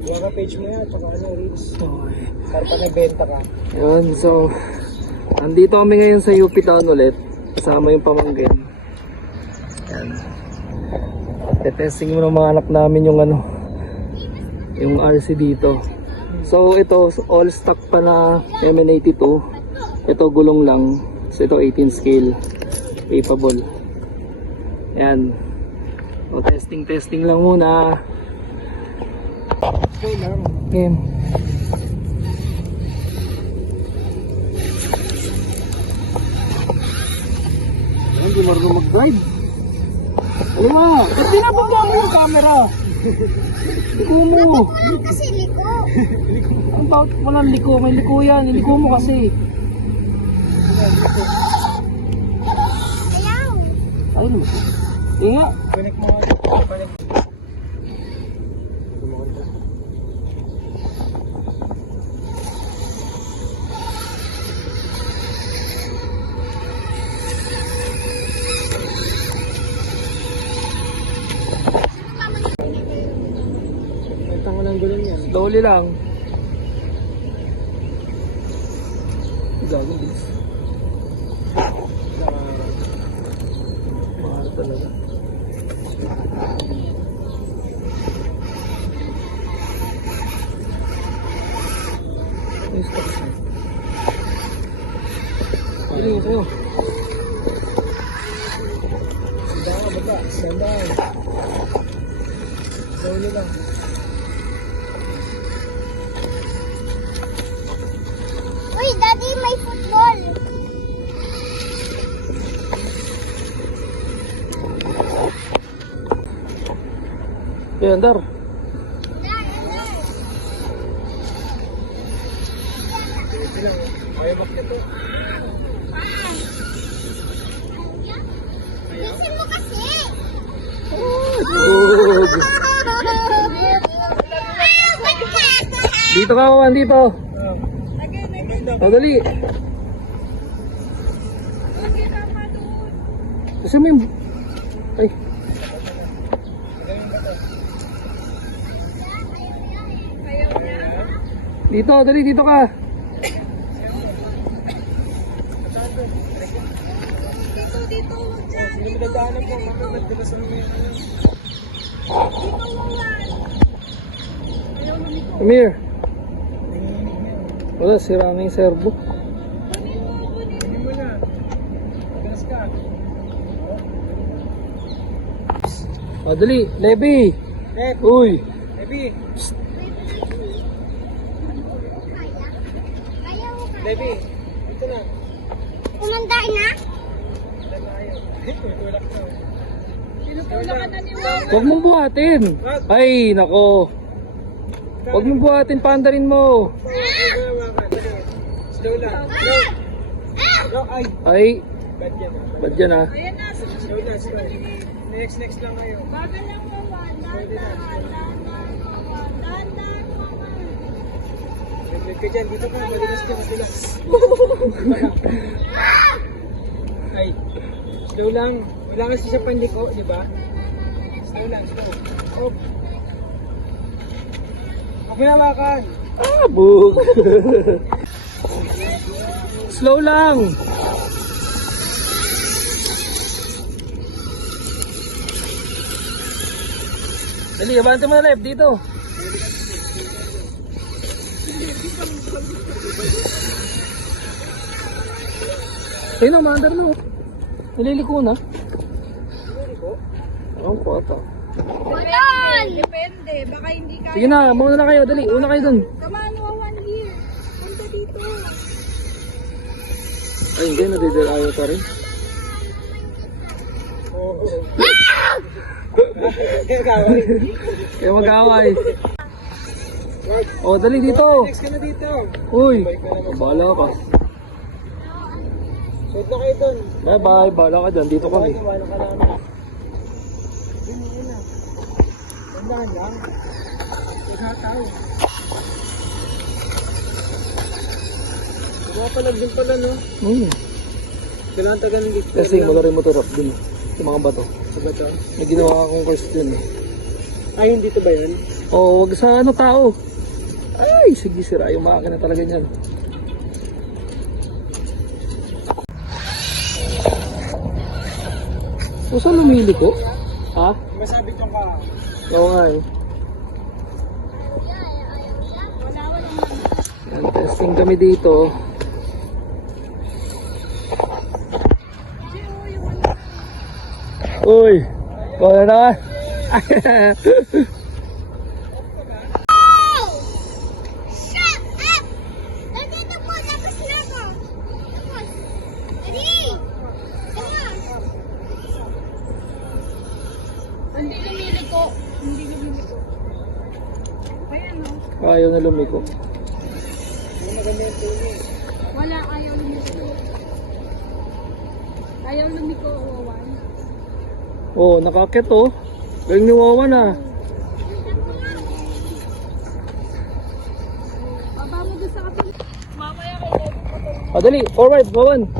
Huwag ka page mo yan, tsaka ano, reels. Okay. Para pa may benta ka. Yun, so andito kami ngayon sa UP Town ulit. Kasama yung pamangkin. Yan. Tetesting mo ng mga anak namin yung ano, yung RC dito. So ito, all stock pa na MN82. Ito gulong lang. So ito 18 scale. Capable. Yan. So testing lang muna. Okay lang. Yan. Hindi marunong mag-drive. Ano ba? Ba't pinababa mo yung camera? Liko mo. Kasi liko. Ang bakit walang liko? May liko yan. Iliko mo kasi. Ayaw. Ayun. Inga. Connect mo nga. Connect. Ito mo lang gulong yan. Slowly lang. Gago bis. Mahal talaga. Ayos ka kasi. Piling ko. Sanda ka baba. Sanda. Slowly lang. Uy, Daddy, may football. Yan, Dar. Ilang. Ayaw makita. Bilisan mo kasi. Good. Dito ka, Juan, dito. Oh, dali. Kasi may... Ay. Dito, dali, dito ka. Hindi dadaanan po. Mamaya nagbilas ano yan. Come here. Wala, sira na yung servo. Hindi mo na. Magalas ka. Oh, dali, Levi. Eh, Uy. Levi. Ayaw mo ka. Levi. Ito na. Kumanda na? Wala na ayaw. Tulak na. Pinutulak ka na ni Mom. Huwag mong buhatin. Ay, nako. Huwag mong buhatin, paandarin mo. Slow lang. Slow. Slow. Ay. Ay, Bad yan. ba't yan ah? Slow lang. Slow. Next lang kayo. Bagal lang mawa. Naglag ka dyan. Dito ka. Madalas ka. Madalas. Ay. Slow lang. Wala kasi siya panliko, di ba? Slow lang. Slow. Oh. Huwag mo nawakan. Ah, bug. Slow lang. Dali, abante mo na left dito. Ayun o, maandar mo. Naliliko na. Ewan ko ata. Depende. Baka hindi ka. Sige na, mauna na kayo. Dali, una kayo dun. Kaman mo 1 year. Punta dito. Ay, hindi. Nadidalayo pa rin. Oo. Gagawin. Kaya mag-away. O, dali dito. Next ka na dito. Uy, bahala ka. Suot na kayo dun. Bye-bye. Bahala ka dyan. Dito kami. Iwanan ka namin. Yun na. Tandaan lang. Ikataw. Mapalag din pala, no? Kailangan taga ng dito. Kasi magaling motorok dun. Sa mga bato. Sa bato. May ginawa akong course dun. Ay, hindi to ba yan? Oh, wag sa ano tao. Ay, sige, sira yung makina talaga niyan. O, saan lumili ko? Ha? Masabit yung ka. Oo nga eh. Wala. Yan, testing kami dito. Uy! Wala na nga. Shut up! Nandito po, tapos na ako. Tapos. Ready? Come on. Hindi lumiliko. Hindi lumiliko. Ayan o. Ayaw na lumiko. Wala, ayaw lumiko. Ayaw lumiko, Wawan. Oh, nakakit oh. Galing ni Wawan ah. Baba mo doon sa kapag. Mamaya kayo. Madali, forward, Wawan. Ito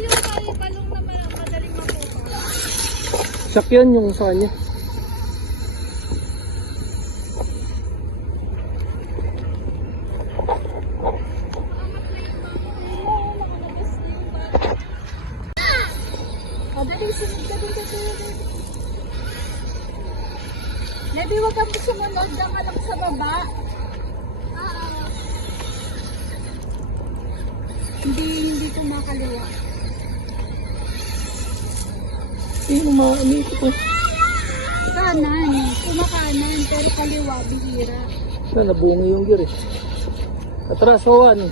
yung balong na madaling makuha. Sak yun yung sa kanya. Madaling sunod ka dun sa tulog. Lebi, huwag kang sumunod. Diyan ka lang sa baba. Oo. Hindi kumakaliwa. Eh, umaamit ito. Kanan. Kumakanan. Pero kaliwa, bihira. Na, nabungi yung gear eh. Atras, Wawan.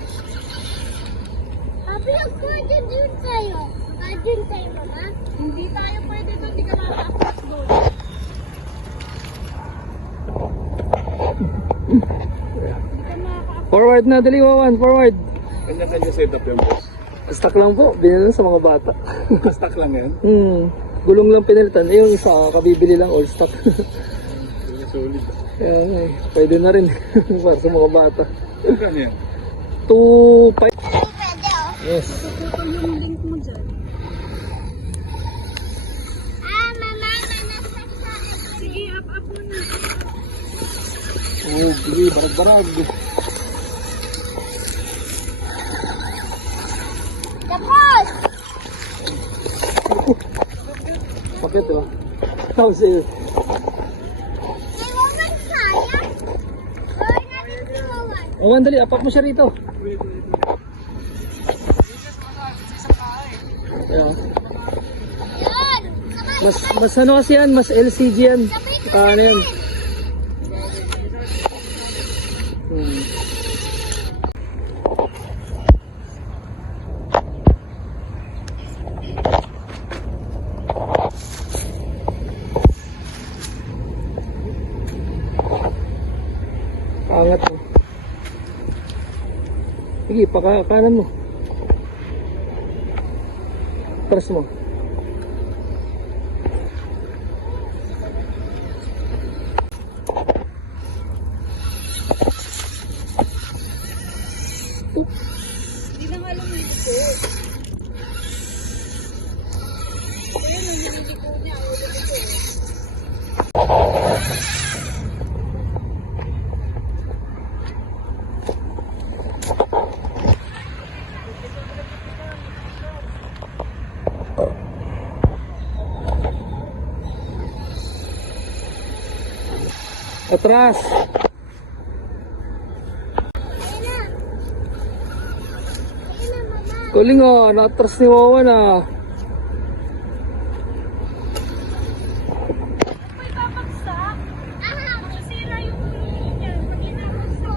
Sabi ang pwede dun tayo. Dun tayo, mama? Hindi tayo pwede dun. Hindi ka makakapos doon. Hindi ka makakapos. Forward na, dali Wawan, forward. Kanya-kanya setup yung boss. Stock lang po, binili sa mga bata. Stock lang yan. Gulong lang pinilitan. Eh, yung isa, kabibili lang all stock. Solid. Kaya nga eh, pwede na rin para sa mga bata. Kanya yan? 2.5. Yes. Tututol yung link mo dyan. Mama, sige, up mo na. Oh, sige, barag-barag. Tapos! Bakit oh? How's it? May wawan saya? Gawin natin si wawan. Wawan, dali, apak mo siya rito. Yeah. Yan! Mas ano kasi yan, mas LCG yan. Ano yan? Angat mo. Sige, kanan mo. Press mo. Hindi na nga lumiliko. Kaya naliliko niya. Ulo ko. Atras. Kuling oh, na-atras ni Wawan ah. May babagsak. Masira yung ulo niya. Pag inakot ko.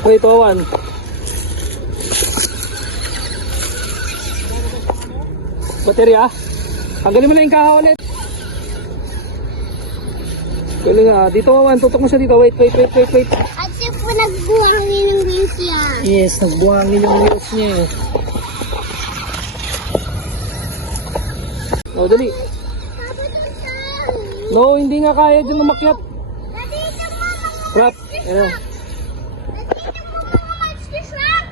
Wait, Wawan. Baterya? Tanggalin mo lang yung kaha ulit. Kuling ah, dito Wawan, tutok mo siya dito. Wait. At siya po nagbuhangin ng wheels niya. Yes, nagbuhangin yung wheels niya eh. Oh, dali. No, hindi nga kaya din umakyat. Daddy, ito mo mga Crap. Ano? monster truck.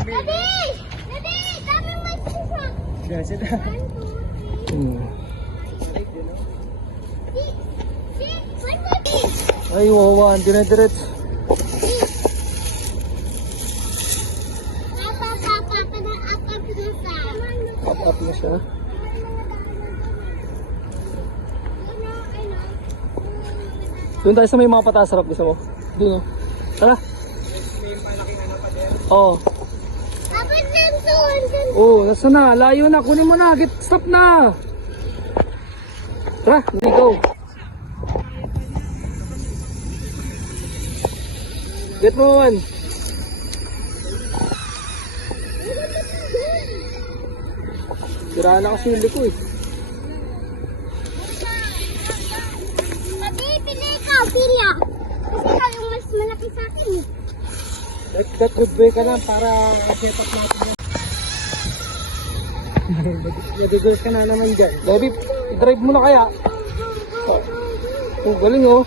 Daddy! Daddy! Dami monster truck. Yes, it. 1, 2, 3, Hmm. 6, 6, 1, 2, 3. Ay, wawan. Dinediretso. Papa, na-up na sa. Up na siya. Doon tayo sa may mga patasarap. Gusto mo? Doon, oh. Tara. Oo. Papa, doon. Oh, nasa na? Layo na. Kunin mo na. Stop na. Tara, hindi go. Get mo man. Siraan na kasi yung liko eh. Daddy, pili ikaw, Pilya. Kasi ikaw yung mas malaki sa akin eh. That good way ka lang para set up natin yan. Nabigol ka na naman dyan. Baby, i-drive mo na kaya. Oh, galing oh.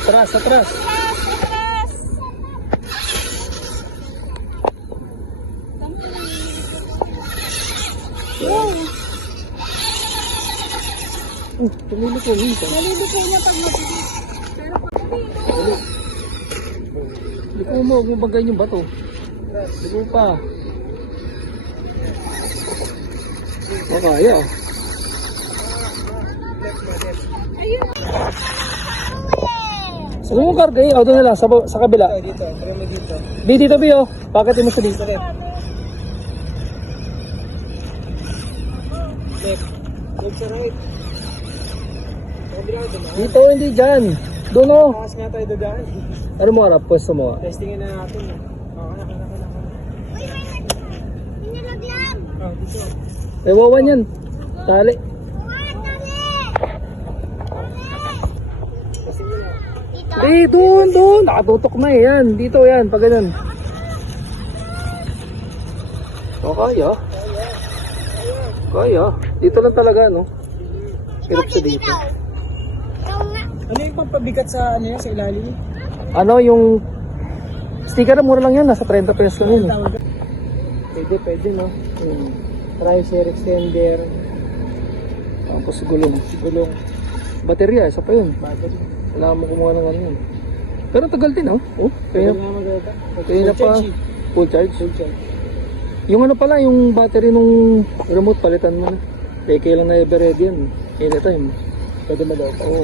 Atras, atras. Tumili ko minsan. Nalilito niya pag mabilis. Liko mo, huwag mo bagay yung bato. Liko pa. Makaya. Sige mo karga eh. O, doon na lang. Sa kabila. Dito, try mo dito. B, dito B oh. Pakitin mo sa dito. Left. Left sa right. Kabila ko doon. Dito, hindi dyan. Doon oh. Takas nga tayo dadaan. Ano mo harap? Pwesto mo ah. Testingin na natin. Kana. Pinalaglag. Oh, dito. Eh, wawan yan. Tali. Dito. Eh, doon. Nakatutok na eh. Yan. Dito yan. Pag ganun. O, kaya. Kaya. Dito lang talaga, no? Hirap siya dito. Ikaw nga. Ano yung pampabigat sa ano yan, sa ilalim? Ano yung sticker na mura lang yan. Nasa 30 pesos lang yun. Eh. Tawag. Pwede, no? Riser, extender, Tapos gulong. gulong, Baterya, isa pa yun. battery. Kailangan mo kumuha ng ano yun. Pero tagal din, oh. Oh, Kaya kaya, nga maganda. kaya na pa. Full charge. Full charge. Yung ano pala, yung battery nung remote, palitan mo na. Kaya lang na ever ready yan. Anytime. Pwede mo daw. Oo.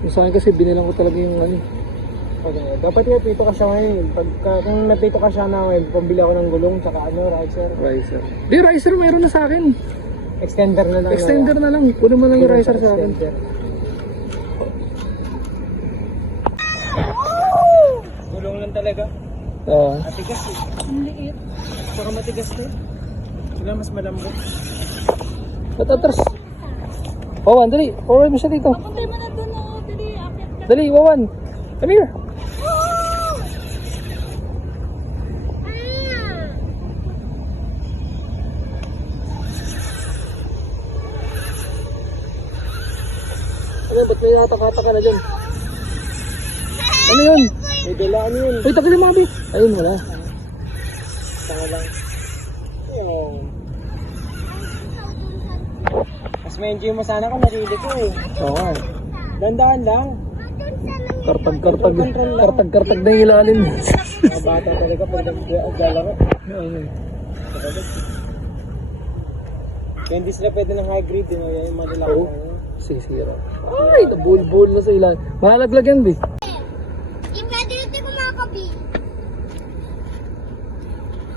Yung sa akin kasi binilang ko talaga yung ano. Okay. Dapat napito ka siya ngayon. Kung napito ka siya na ngayon, pambili ako ng gulong, tsaka ano, riser. Riser. Di, riser mayroon na sa akin. Extender na lang. Extender na lang. Kunin mo lang yung riser sa akin. Extender. Gulong lang talaga. Oo. Matigas eh. Ang liit. Tsaka matigas eh. Sila mas malambot. Ba't atras? Wawan, dali. Forward mo siya dito. Puntay mo na doon o. Dali, akit ka. Dali, Wawan. Come here. Ano, ba't may ataka-ataka ka na dyan? Ano yun? May dala ano yun. Uy, tagalin mga bit. Ayun, wala. Tanga lang. Oh. Mas may enjoy mo sana kung narili ko eh. Oo nga. Dandaan lang. Kartag-kartag. Kartag-kartag na yung ilalim. Mga bata talaga pag naglalaro. Hindi sila pwede ng high grade, no? Yan yung mga nila ko. Sisira. Ay, nabulbul na sa ilan. Malalaglag yan, Bi. Di pwede yung di ko makabi.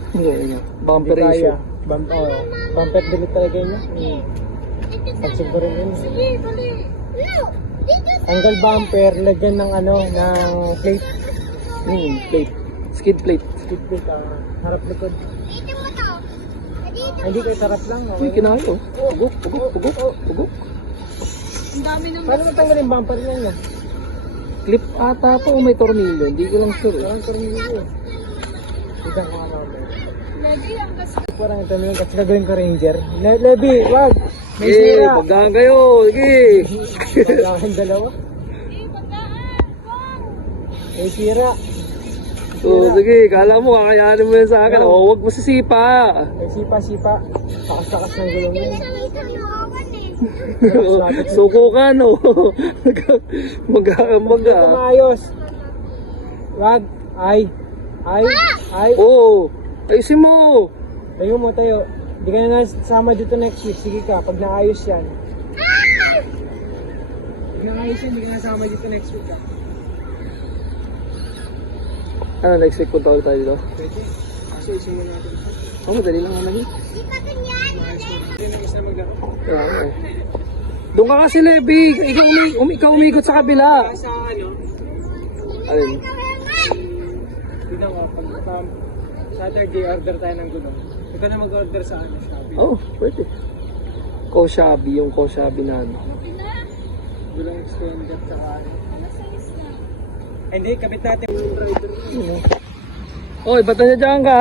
Hindi. Bumper Hindi issue. kaya. Bumper delete talaga yun. Pagsig ko rin yun. Sige, dali. No! Dito sa... Tanggal bumper, lagyan ng ano, ng plate. Plate. Skid plate. Skid plate, harap likod. Dito mo to. Dito. Hindi kayo sarap lang. Uy, kinayo. Pugok, pugok, pugok, pugok. Paano matanggal yung bumper yan yan? Clip ata to o may tornilyo. Hindi ko lang sure. Walang tornilyo. Hindi ka marami. Lady, ang gas. Parang ito na yung kasi gagawin ko ranger. Levi, wag! May Sige, sira! pagdahan kayo. Sige. Pagkakan dalawa. Eh, pagkaan. Bang! May sira. So, sige, kala mo, kakayanin mo yan sa akin. O, huwag mo sisipa. May sipa-sipa. Takas-takas ng gulong Hindi yan. siya may kanawakan eh. Suko ka, no? Mag-aambag Ito ka. maayos. Wag. Ay. Oo. Ayusin mo. Tayo mo tayo. Hindi ka na nasama dito next week. Sige ka, pag naayos yan. Pag naayos yan, hindi ka nasama dito next week ka. Ano, next week punta ulit tayo dito? Pwede? Kasi isimulan natin. Oo, madali lang naman yun. Kita ganyan. Hindi na gusto na maglaro. Kaya nga eh. Doon ka kasi, Levi. Ikaw umikot sa kabila. Sa ano, Alin? dito nga, pag Saturday order tayo ng gulong. Ikaw na mag-order sa ano, Shopee. Oo, pwede. Koshabi, yung Koshabi na ano. Gulong extender tsaka ano. Ay, hindi, kapit natin yung rider. Oy, ba't nandiyan ka?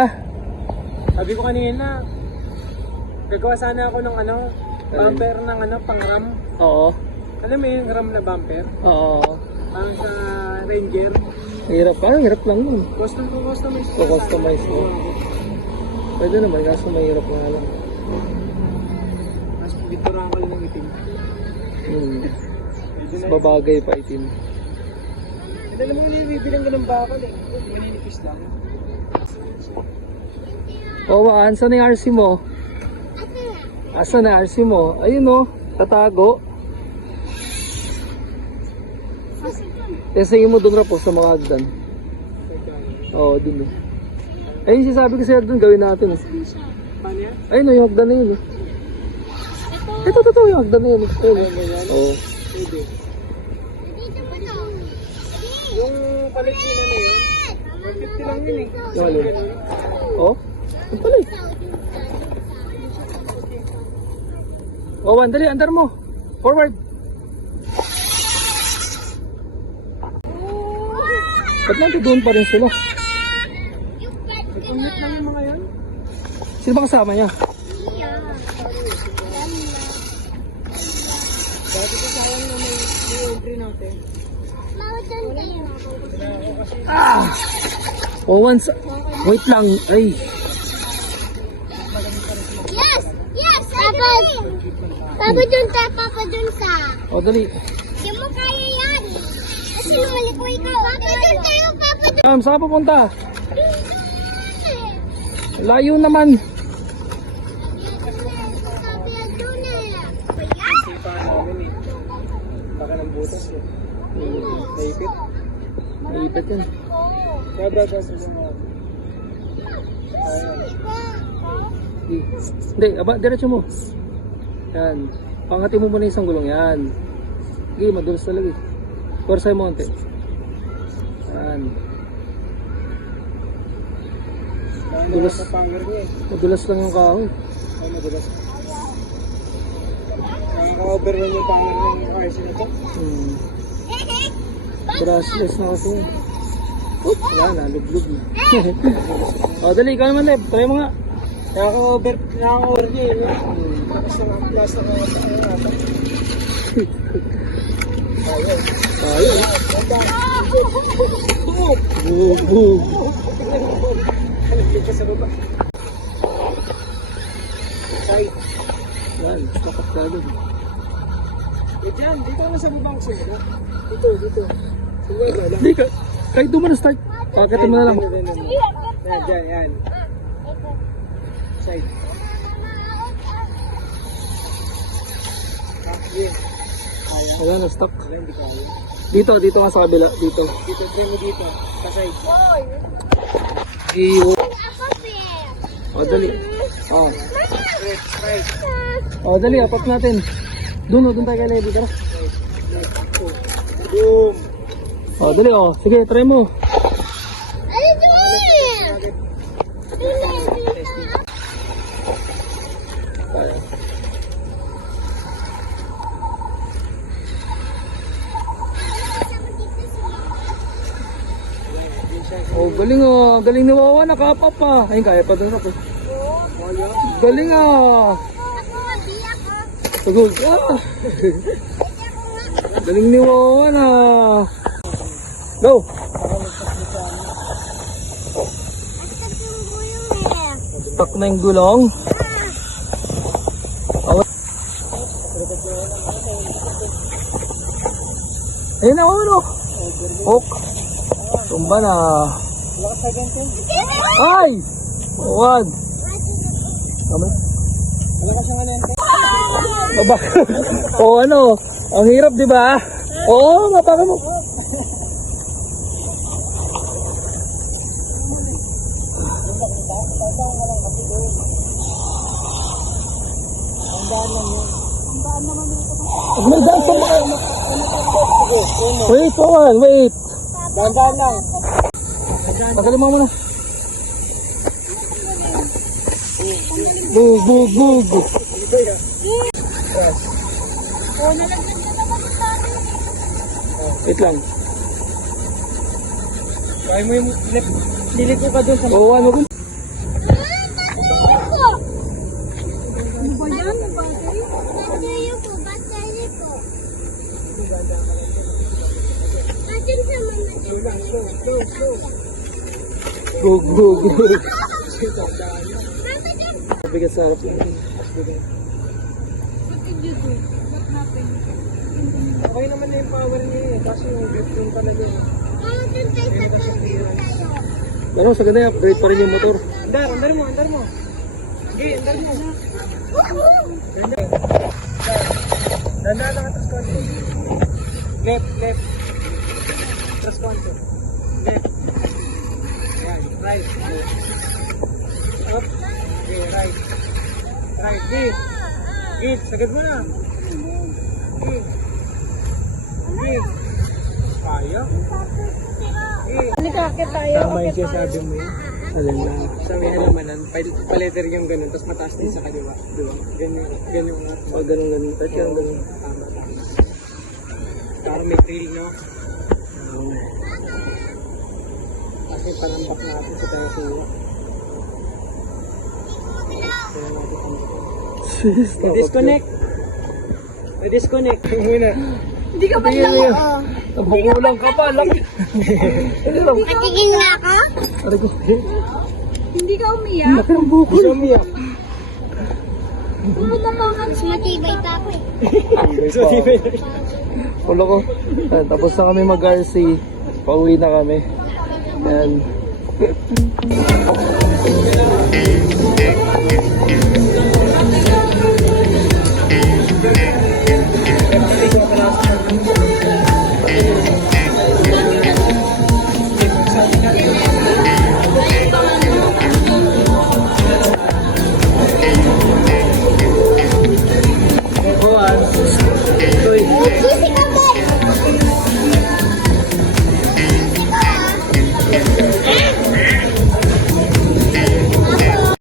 Sabi ko kanina, gagawa sana ako ng ano, bumper ng ano, pang-ram. Oo. Alam mo yung ram na bumper? Oo. Pang sa Ranger. Hirap ka, hirap lang yun. Custom to customize. Customize mo. Pwede naman, kaso mahirap nga lang. Mas biturang ko lang ng itim. Mas babagay pa itim. Hindi naman nilibilang ko ng bakal eh. Malinipis lang. Oo, saan na yung RC mo? Asan na RC mo? Ayun o, tatago. Testingin mo doon rapo sa mga hagdan. Oo, dun o. Ayun, sinasabi ko sa'yo doon, gawin natin. Paano yan? Ayun o, yung hagdan na yun. Ito, yung hagdan na yun. Oo. Pwede. Dito mo to. Yung palitina na yun, 150 lang yun eh. Yung alin? Oo? Ang pala eh. Oh, dali, andar mo. Forward. Ba't doon pa rin sila? Commute lang yung mga yan. Sino ba kasama niya? Dati ko sayang na may entry natin. Oh, once. Wait lang. Ay. Yes! Yes! Papa dun sa, papa dun sa. Oh, dali. Hindi mo kaya yan. Kasi lumalik ko ikaw. Papa dun tayo, papa dun. Saan ka pupunta? Layo naman. Papa dun eh. Kasi pa namin eh. Baka ng butas eh. Naipit. Naipit yan. Kaya brother, sa mga... Hindi, aba, diretso mo. Yan. Pangati mo muna isang gulong. Yan. Sige, madulas talaga eh. Forza mo konti. Yan. Madulas sa panger niya eh. Madulas lang yung kahoy. Ay, madulas. Nakaka-overrun yung panger ng RC nito. Brushless na kasi. Oop, wala na, luglug na. O, dali, ikaw naman, Lev. Try mo nga. Nakaka-over niya eh. Plus na ata. Ayun. Boom. Halip ka sa baba. Ay, Yan, lakat ka doon. dyan, dito ka na sa baba ko sa'yo. Dito. Sige, lang. Hindi ka, kahit doon mo na start. Pagkatin mo na lang. Yan, yan. Side. Yeah. Wala na, stuck. Wala, hindi kaya. Dito ka sa kabila. Dito. Dito, dito. Sa side. Iyo. Ako, Pep. O, dali. O, Right. o dali, apat natin. Doon tayo kay Levi. Tara. Boom. O, dali, o. Sige, try mo. Ano doon? Oh, galing oh. Galing ni Wawa, nakapa pa. Ayun, kaya pa doon ako. Galing ah. Ako nga, di ako. Tugol ka. Galing ni Wawan ah. Go. At yung gulong eh. Stuck na yung gulong. Awat. Ayun na, ano? Hook. Tumba na. Ay! Wag. Tama. Baba. O ano? Ang hirap, di ba? Oo, mapaka mo. May daan sa mga. Wait, Wawan, wait. Dahan-dahan lang. Tagalin mo muna. Bug, bug, bug. Wait lang. Kaya mo yung liliko ka dun sa Oo, ano rin? Ano ba yan? Batayo po, batayo po. Atin sa mga Bug, bug, bug. Bigat sa harap lang. Okay naman na yung power niya eh. Kaso yung grip dun talaga yun. Mama, dun tayo sa tayo. Ano, sa ganda, upgrade pa rin yung motor. Andar mo. Sige, andar mo. Dahan-dahan lang atas konti. Left. Atas konti. Left. Ayan, right. Up. Okay, right. Right, give. Sagad mo na. Give. Kaya? Tama yung sinasabi mo yun. Alin lang. Sa may alamanan, paletter yung ganun, tapos mataas din sa kaliwa. Doon. Ganyan nga. O, ganun. Tapos yung ganun. Tama. Parang may trail, no? Kasi panambak natin sa tayo sa disconnect. May disconnect. Muna. Hindi ka ba lang Nabukulang ka pa, laki. Ano lang? Patigil na ako? Aray ko. Hindi ka umiyak? Laki ng buko. Sumiya. Matibay pa ako eh. Sumiya. Ulo ko. Ayan, tapos na kami mag-RC. Pauwi na kami. Ayan.